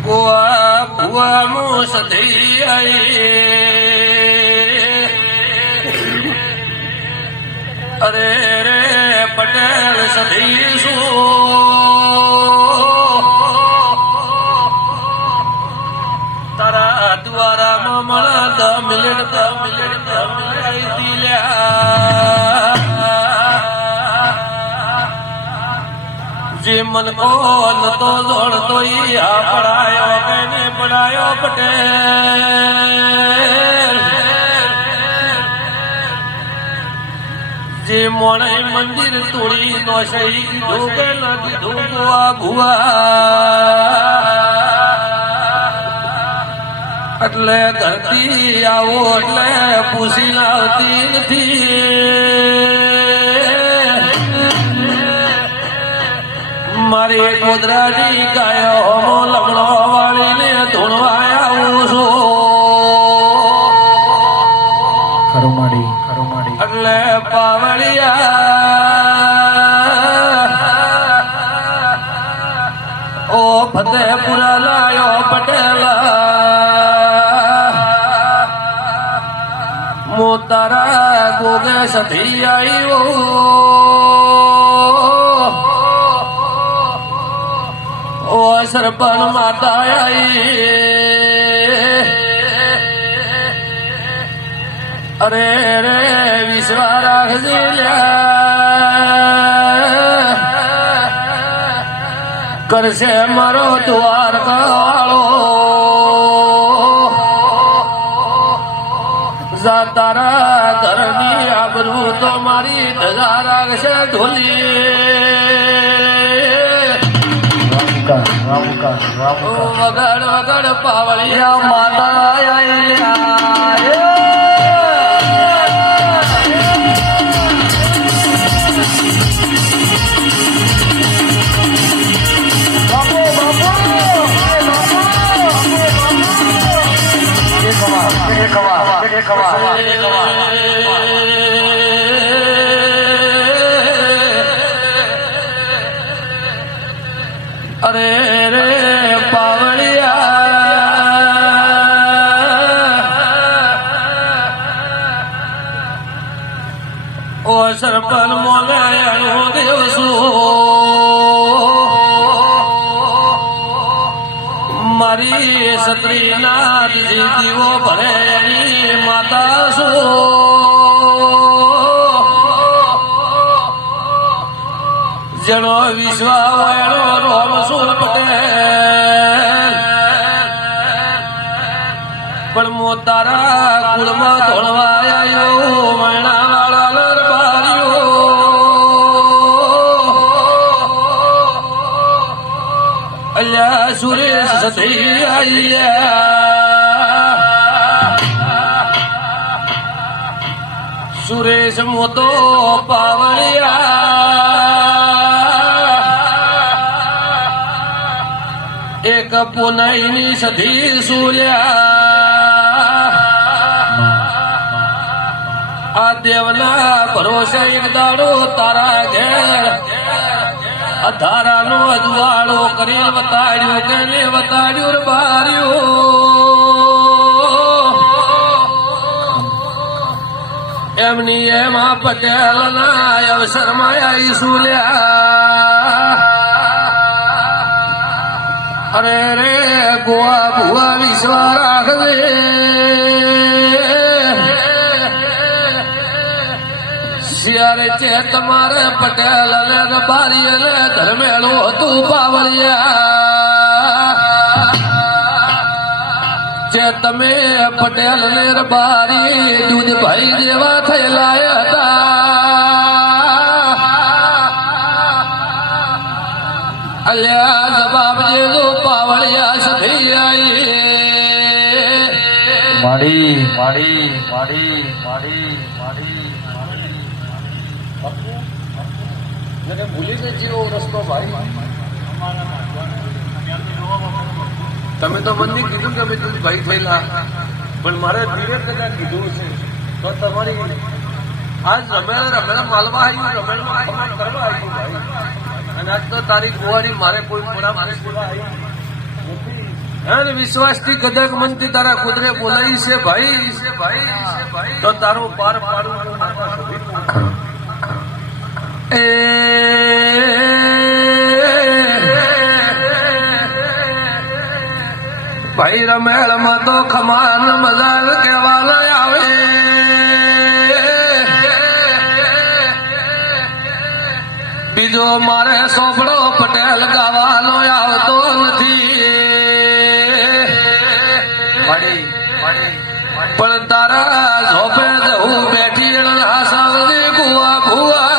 ગોવા ભુવા મું સધી આઈ અરે રે પટેલ સધીશું તારા દ્વારામાં મળા મિલિટ દિલ્યા જે મન કો નતો જોડતો ઈ આ પડાયો કેને પડાયો પટેલ જે મોણે મંદિર તોડી નો સહી ધોકે નથી ધોગવા ભુવા એટલે ધરતી આવો એટલે પૂછી લાવતી નથી મારી ગોદરાજી ગાયો લમણો વાળીને ધૂણવા આવું છું ખરું એટલે પાવળિયા ઓ ફતેપુરા લાયો પટેલ મો તારા ગોગે સધી આવ્યો ઓ સરપણ માતા આઈ અરે રે વિશ્વા રાખજે કરશે મારો દ્વારકા વાળો જા તારા ઘરની આબરૂ તો મારી ધજા રાખશે ઢોલી વગડ વગડ પાવળિયા માતા અરે રે પાવળિયા ઓ સરપન મોલે દિવસો મારી સત્રીનાથ જીતીઓ ભરે એની માતા શું જેનો વિશ્વા એનો રોમ શું પટેલ પણ મો તારા કુળમાં ધોળવા આવ્યો મૈણા વાળા લરબાર્યો અલ્યા સુરેશ સધી આયા સુરેશ મોતો પાવળિયા એક પુનઈની સધી સૂર્યા આ દેવના ભરોસે એક દાડો તારા ઘેર અધારાનો અજવાળો કરી વતાડ્યો કે વતાડ્યું બાર્યો એમની એમાં પટેલ ના અવસરમાં આવીશું લ્યા અરે રે ગોવા ભુવા વિશ્વા રાખવે શિયારે છે તમારે પટેલ અને બારી અને ધર્મેળું હતું પાવળિયા જે તમે પટેલ ને બારી દૂધ ભાઈ જેવા થયેલા હતા અલ્યા જવાબ જેવો પાવળિયા સધી આઈ માડી માડી માડી માડી માડી મને ભૂલીને જેવો રસ્તો ભાઈ તમે તો મને કીધું કે મેં ભાઈ થયેલા પણ મારે ધીરે કદાચ કીધું છે તો તમારી આજ રમેલા માલવા આવ્યું રમેલમાં ખબર કરવા આવ્યું ભાઈ અને આજ તો તારીખ હોવાની મારે કોઈ પૂરા મારે સેવા આવી નથી અને વિશ્વાસથી કદાચ મનથી તારા કુદરે બોલાવી છે ભાઈ તો તારું પાર પાડવું એ ભાઈ રમેળમાં તો ખમાન મજાલ કહેવાલ આવે બીજો મારે સોપડો પટેલ ગાવાનો આવતો નથી પણ તારા ઝોપે હું બેઠી સાવજી ગુવા ભુવા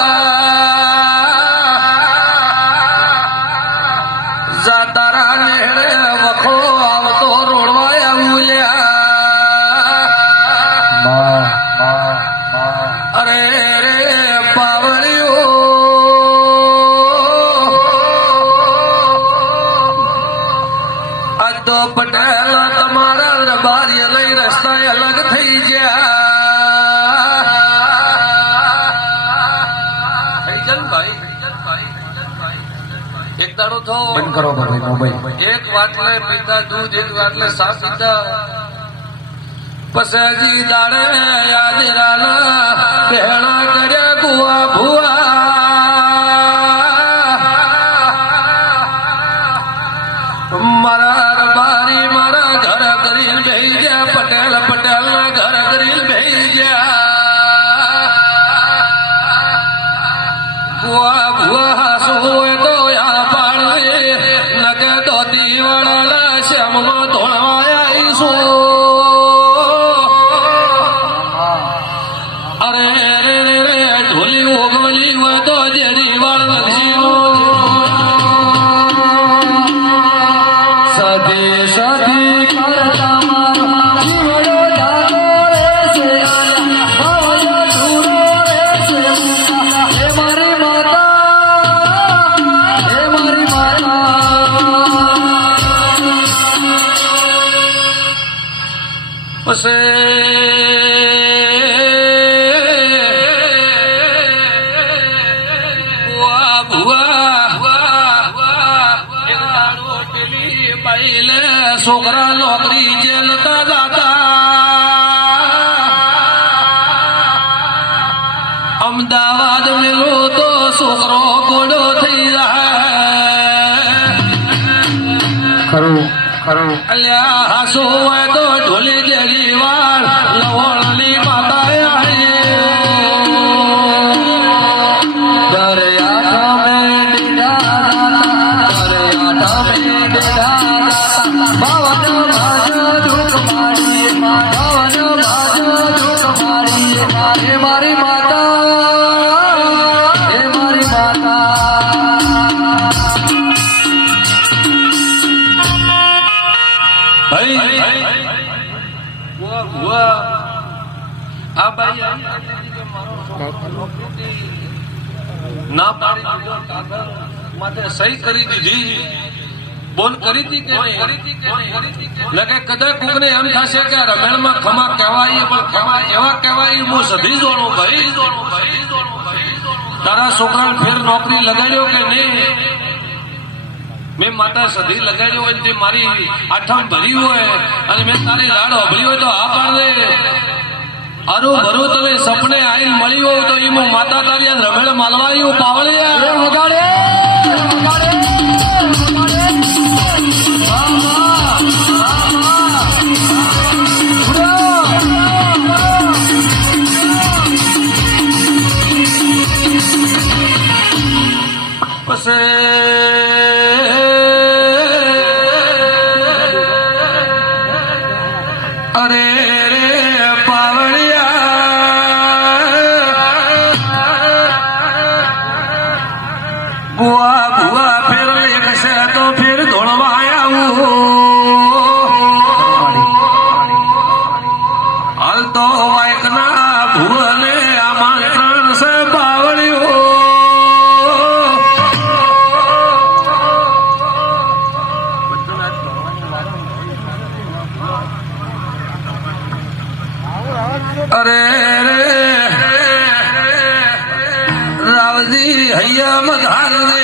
જા તારા નેહડે વખો આવતો રોડવાયા મૂલ્યા અરે રે પાવળિયો આ તો પટેલ તમારા રબારી લઈ રસ્તા અલગ થઈ ગયા એક દાડો થો બંધ કરો મોબાઈલ એક વાટલે પીતા દૂધ એક વાટલે સાફ પીતા પસજી દાડે યાદ રાના પહેણા કર્યા ગુવા ભુવા મારા રબારી મારા ઘર કરી બેહી ગયા પટેલ પટેલ ના ઘર કરી બેહી ગયા ગુવા ભુવા હાસુ હોય તો યા પાડે નકે તો દીવાડા શ્યામમાં ધોળવાયા ઈસો અરે રે રે રે ઢોલી ઓગવલી હોય તો જેડી વાળ લક્ષી છોકરા નોકરી જેલતા જાતા અમદાવાદ મેલો તો છોકરો ગોડો થઈ જાય અલ્યા હાસો હોય તો ઢોલી જેરી વાળ લવણની માતા મારી માતા આ ભાઈ ના પાડી માટે સહી કરી દીધી બોલ કરી હતી કે લગે કદાચ કોકને એમ થશે કે રમેણમાં ખમા કહેવાય પણ ખમા એવા કહેવાય હું સધી જોડું ભાઈ તારા છોકરાને ફેર નોકરી લગાડ્યો કે નહીં મેં માતા સધી લગાડ્યો હોય તે મારી આઠમ ભરી હોય અને મેં તારી લાડ અભરી હોય તો આ પાડે અરું ભરું તમે સપને આઈને મળી હોય તો એ માતા તારી રમેણ માલવાયું પાવળે વગાડે અરે રે પાવળિયા બુઆ બુઆ ફેર લેખશે તો ફેર ધોળવા આવું હાલ તો વાયકના ભુવને આમંત્રણ છે પાવળિયો અરે રે રાવજી હૈયા મધાર દે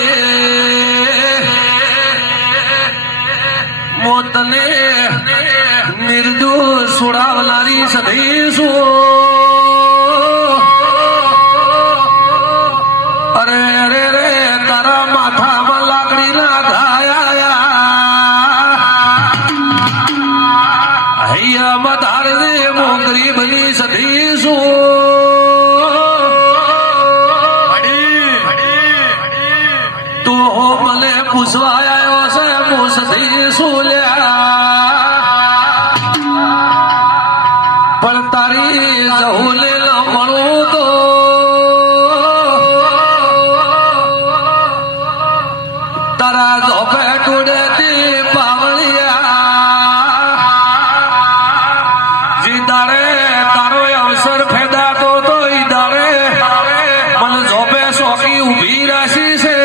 મોતને નિર્દોષ છોડાવનારી સદીશું અરે અરે રે તારા માથામાં લાકડી ના ઘાયા હૈયામાં તારે મોગરી બની સદીશું તું મને પૂછવા આવ્યો છે હું સદીશું પણ તારી જહુલે ન મળું તો તારા ધોપે ટુડેથી પાવળિયા જી દાડે તારો અવસર ફેદાતો તો ઈ દાડે મને ધોપે સોકી ઉભી રાશી છે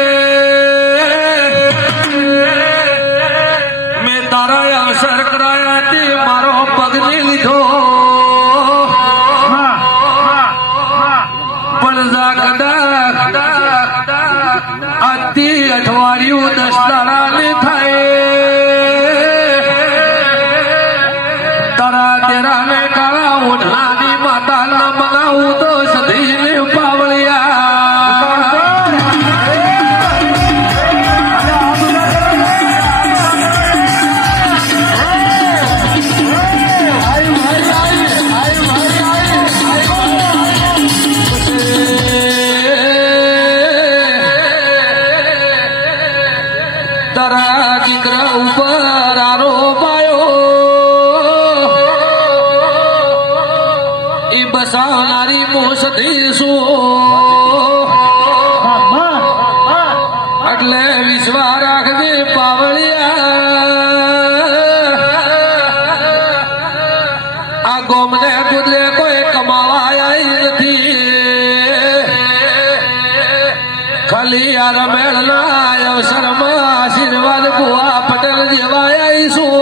મેં તારા અવસર કરાયા તે મારો પગની લીધો આજથી અઠવાડિયું 10 દાડાને થાય તારા તેરાને કાળા ઓઢણાની માતાના મનાવું તો સધીને પાવળિયા તારા દીકરા ઉપર આરોપાયો એ બસાવનારી મોસધીશું એટલે વિશ્વા રાખજે પાવળિયા આ ગોમને કુદરે કોઈ કમાવા આવી નથી ખાલી આ રમેળના અવસરમાં આશીર્વાદ ભુવા પટેલ જેવા આવીશું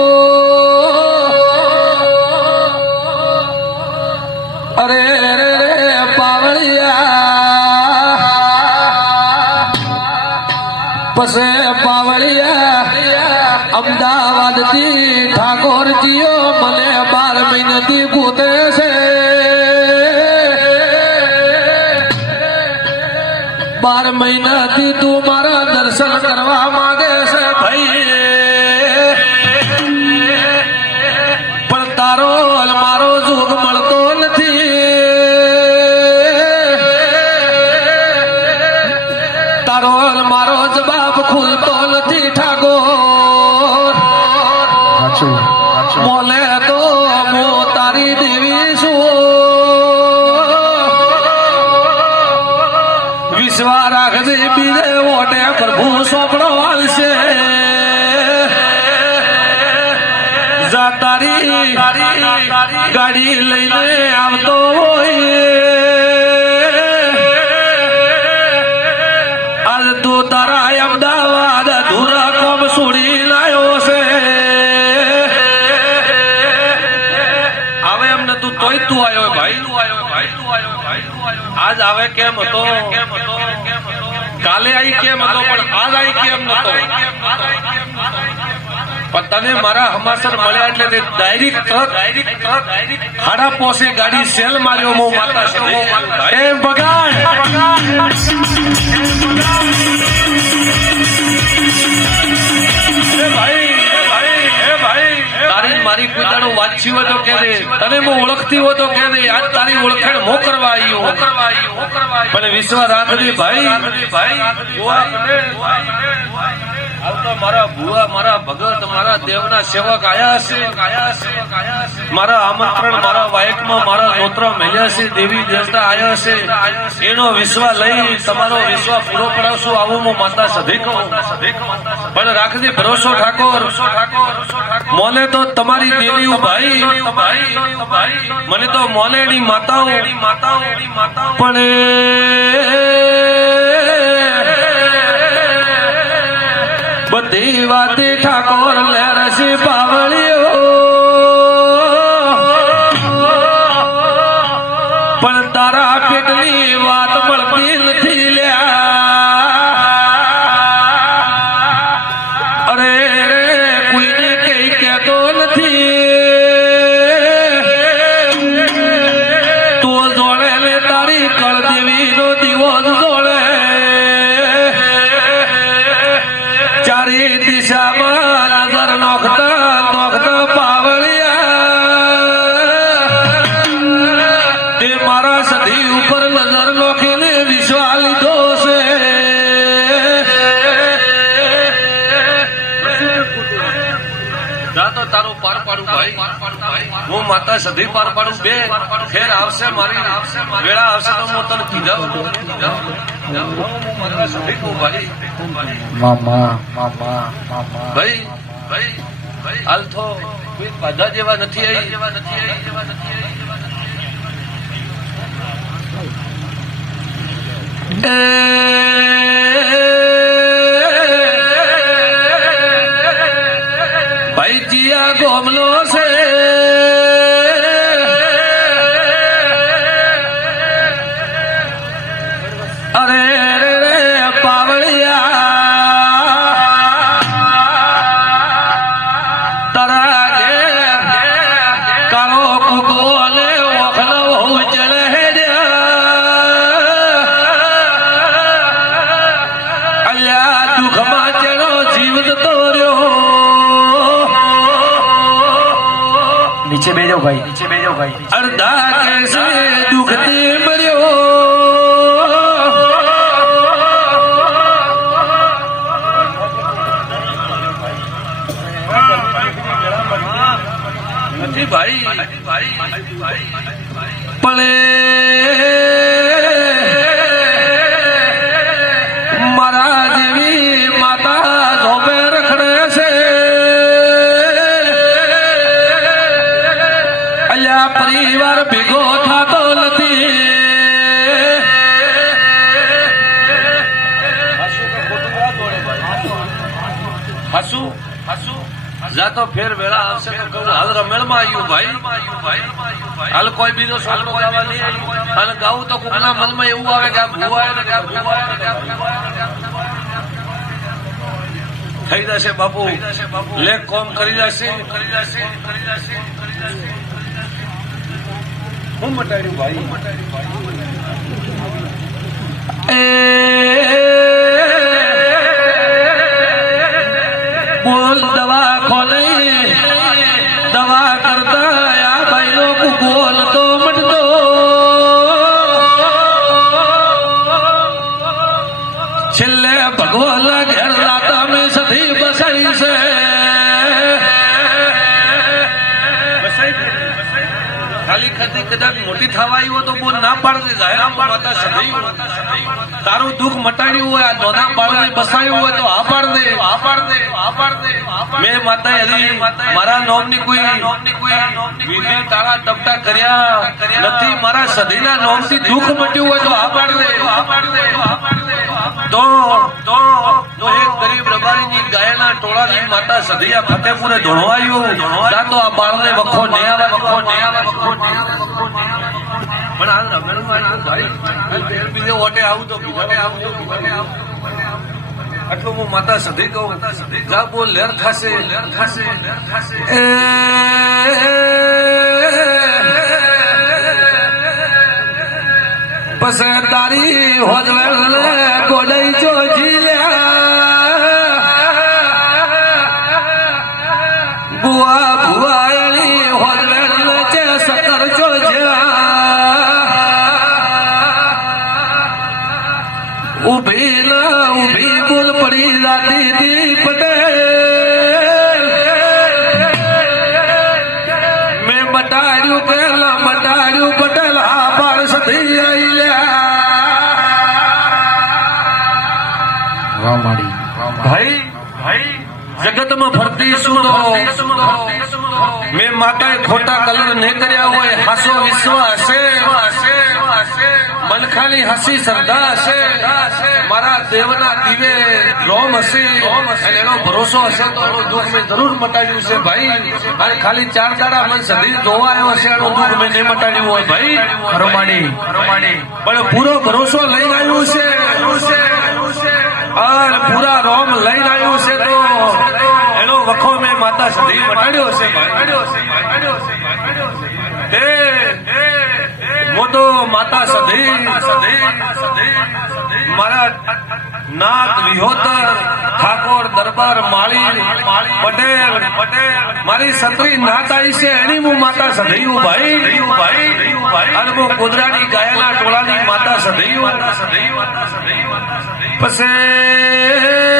અરે રે રે પાવળિયા પસે પાવળિયા અમદાવાદ થી ઠાકોરજીઓ મને 12 મહિનાથી ગોતે છે 12 મહિનાથી તું મારા દર્શન કરવા માંગે છે ભાઈ પણ તારો મારો જોગ મળતો નથી તારો મારો જવાબ ખુલતો નથી ઠાકોર બોલે તો હું તારી દેવી છું વિશ્વા રાખજે બીજે ઓટે પ્રભુ સોંપડો વાળશે જા તારી ગાડી લઈને આવતો હોય આજ તું તારા અમદાવાદ અધૂરા કોમ છોડી લાયો છે આવે એમ ને તું તોય તું આવ્યો ભાઈ આજ આવે કેમ હતો કાલે આવી કેમ હતો પણ આજ આવી કેમ નતો પણ તને મારા હમાસર મળ્યા એટલે તે ડાયરેક્ટ હાડા પોસે ગાડી સેલ માર્યો મો માતા છે એ બગાડ તારી મારી પૂજાનો વાંચ્યું હોય તો કે દે તને હું ઓળખતી હોય તો કે દે આજ તારી ઓળખાણ મો કરવા આવ્યો પણ વિશ્વા રાખજે ભાઈ આવતા મારા ભુવા મારા ભગત મારા દેવના સેવક આયા છે મારા આમંત્રણ મારા વાયકમાં મારા નોત્ર મળ્યા છે દેવી દેવતા આયા છે એનો વિશ્વા લઈ તમારો વિશ્વા પૂરો કરાવશું આવું હું માતા સધી કહું પણ રાખજે ભરોસો ઠાકોર મોને તો તમારી દેવી ભાઈ મને તો મોનેની માતાઓ પણ બધી વાતે ઠાકોર લે રસી પાવળીઓ પણ તારા પેટની વાત મળતી નથી લ્યા અરે કોઈને કઈ જા તો તારું પાર પાડું ભાઈ, હું માતા સધી પાર પાડું બે ફેર આવશે મારી વેળા આવશે તો હું તને કીધા માતા સધી કહું ભાઈ મામા મામા મામા ભાઈ ભાઈ હાલ તો કોઈ બાધા જેવા નથી આવી ભાઈ જીયા ગોમલો છે અરે રે રે પાવળિયા તારા કાળો કુકો અને વખલો ચડે અલ્યા દુઃખમાં ચડો જીવ જતો રહ્યો નીચે બેજો ભાઈ, નીચે બેજો ભાઈ. અડધા કેસે દુઃખથી મર્યો નથી ભાઈ પણ મારા જેવી માતા ધોબે રખડે છે અલ્યા પરિવાર ભેગો થતો નથી હસુ હસુ જાતો ફેર વેળા આવશે તો કહું હાલ રમેળમાં આવ્યું ભાઈ હાલ કોઈ બીજો સોલનો ગાવા નહીં અને ગાવું તો કોકના મનમાં એવું આવે કે આ ભૂવાય ને કે આ ભૂવાય થઈ જશે બાપુ લેખ કોમ કરી જશે હું મટાડ્યું ભાઈ બોલ દવા ખોલે દવા કરતા આ ભાઈ નો બોલ તો મટતો છેલ્લે ભગવાન ઘેર લાતા મેં સધી બસાઈ છે ખાલી ખતી કદાચ મોટી થવા આવ્યો તો બોલ ના પાડતી જાય માતા સધી તારું દુઃખ મટાડ્યું હોય આ નોના બાળને બસાયું હોય તો આ પાડ દે મેં માતા હજી મારા નોમની કોઈ વિધિ તાળા તપટા કર્યા નથી મારા સધીના નોમથી દુઃખ મટ્યું હોય તો આ પાડ દે તો એક ગરીબ રબારીની ગાયના ટોળાની માતા સધિયા ફતેપુરે ધોળવાયું તો આ બાળને વખો નહીં આવે પણ હાલ રમેણમાં ભાઈ બીજે ઓટે આવું તો આટલું હું માતા સધી કહું જા બોલ લેર ખાશે પસે તારી હોજવેલ ગોડઈ જો જીલ્યા બુઆ ભુઆની હોજવેલ છે સતર જો ઉભી બોલ પડી જાતી દી પટેલ મેં બટાડ્યું પેલા બટાડ્યું પટેલ આ પારસ થઈ આઈલ્યા ભાઈ જગતમાં ફરતી સુરો મેં માતાએ ખોટા કલર નહીં કર્યા હોય હાસો વિશ્વાસ છે મનખાની હસી શ્રદ્ધા હશે મારા દેવના દીવે રોમ હશે અને એનો ભરોસો હશે તો એનું દુઃખ મેં જરૂર મટાડ્યું છે ભાઈ અને ખાલી 4 દાડા મન શરીર ધોવાયો હશે એનું દુઃખ મેં નહીં મટાડ્યું હોય ભાઈ ખરોમાડી પણ પૂરો ભરોસો લઈને આવ્યું છે અને પૂરા રોમ લઈને આવ્યું છે તો એનો વખો મેં માતા સધી મટાડ્યો છે મોટો માતા સધી મારા નાથ વિહોતર ઠાકોર દરબાર માળી પટેલ મારી સત્રી નાત આવી છે એની હું માતા સધૈયું ભાઈ અને હું ગોધરાની ગાયના ટોળાની માતા સધૈયું પછી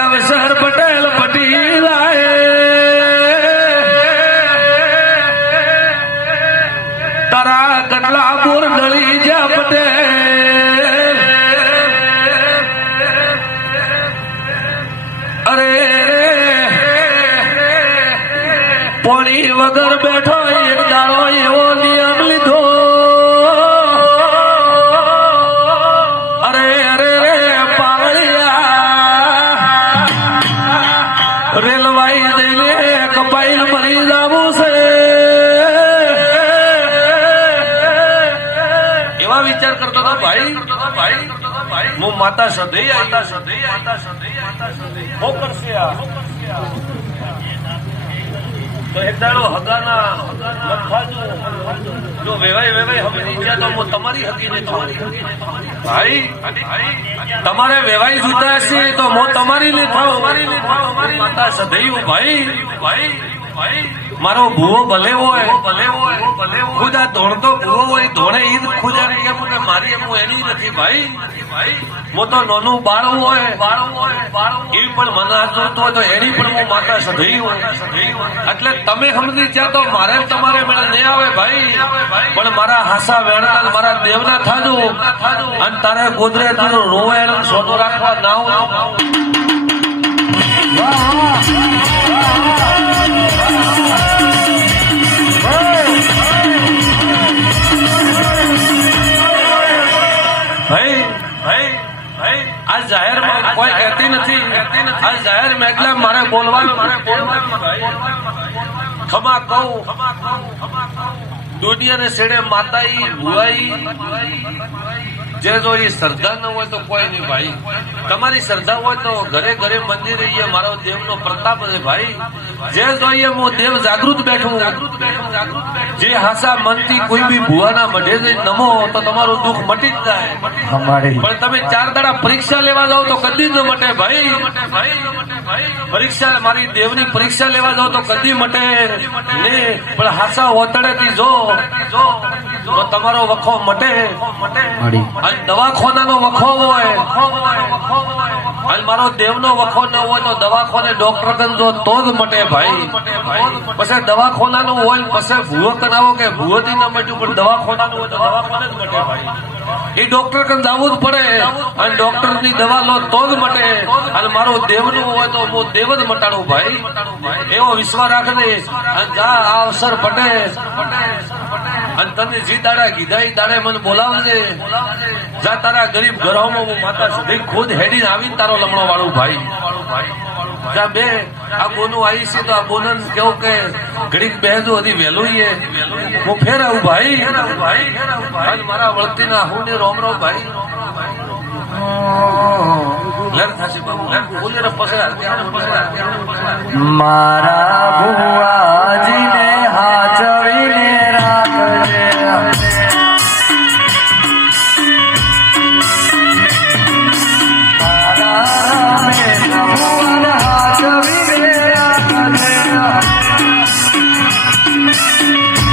અવસર પટેલ પટીલાએ તારા કટલા બોર ડળી જા પટેલ અરે પોણી વગર બેઠો એક દાડો એવો નિયમ લીધો અરે અરે પાવળિયા રેલવાઈ દઈને કપાઈ મરી જાવું છે એવા વિચાર કરતો હતો ભાઈ હું માતા સદઈ કરશે તો એક દાડો હગાના જો વેવાઈ હમી ગયા તો હું તમારી હકી ને ભાઈ તમારે વેવાઈ જુતા હશે તો હું તમારી ને થાવ માતા સદૈવ ભાઈ મારો ભૂવો ભલે હોય ખુદ આ ધોણતો ભૂવો હોય ધોણે ઈદ ખુદાને કેમ કે મારી હું એની નથી ભાઈ હું તો નાનું બાળું હોય એ પણ મને જોતો હોય તો એની પણ હું માતા સધઈ હોય એટલે તમે સમજી જ્યાં તો મારે તમારે મેળે નહીં આવે ભાઈ પણ મારા હાસા વેણા મારા દેવના થાજો અને તારે ગોદરે રોવે સોનું રાખવા ના હોય આ જાહેરમાં કોઈ કહેતી નથી આ જાહેર માં એટલે મારે બોલવાનું ખમા કહું દુનિયાને છેડે માતાઈ ભુવાઈ જે જો એ શ્રદ્ધા ન હોય તો કોઈ નહીં ભાઈ તમારી શ્રદ્ધા હોય તો ઘરે ઘરે મંદિર રહીએ મારો દેવનો પ્રતાપ છે ભાઈ જે જોઈએ હું દેવ જાગૃત બેઠું જે હાસા મનથી કોઈ બી ભુવાના મઢે જઈ નમો તો તમારું દુઃખ મટી જ જાય પણ તમે 4 દાડા પરીક્ષા લેવા જાઓ તો કદી ન મટે ભાઈ પરીક્ષા મારી દેવની પરીક્ષા લેવા જાઓ તો કદી મટે ને પણ હાસા ઓતડેથી જો તો તમારો વખો મટે અને દવાખાનાનો વખો હોય અને મારો દેવનો વખો ન હોય તો દવાખાને ડોક્ટર કન જો તો જ મટે ભાઈ પછી દવાખાનાનું હોય પછી ભૂવો કરાવો કે ભૂવોથી ન મટ્યું પણ દવાખાનાનું હોય તો દવાખાને જ મટે ભાઈ એ ડોક્ટર કન જવું જ પડે અને ડોક્ટર ની દવા લો તો જ મટે અને મારો દેવનું હોય તો હું દેવ જ મટાડું ભાઈ એવો વિશ્વાસ રાખજે અને જા આ અવસર પટે અને તને જી દાડા કીધા એ દાડે મને બોલાવજે જા તારા ગરીબ ઘરોમાં હું માતા સુધી ખુદ હેડીને આવીને તારો લમણો વાળું ભાઈ જા બે આ બોનું આવી છે તો આ બોનન કેવું કે ઘડીક બેહજો હજી વહેલું હું ફેર આવું ભાઈ અને મારા વળતી ના હું ને રોમ રોમ ભાઈ લર થશે બાબુ લર બોલે પસરા મારા ભુવા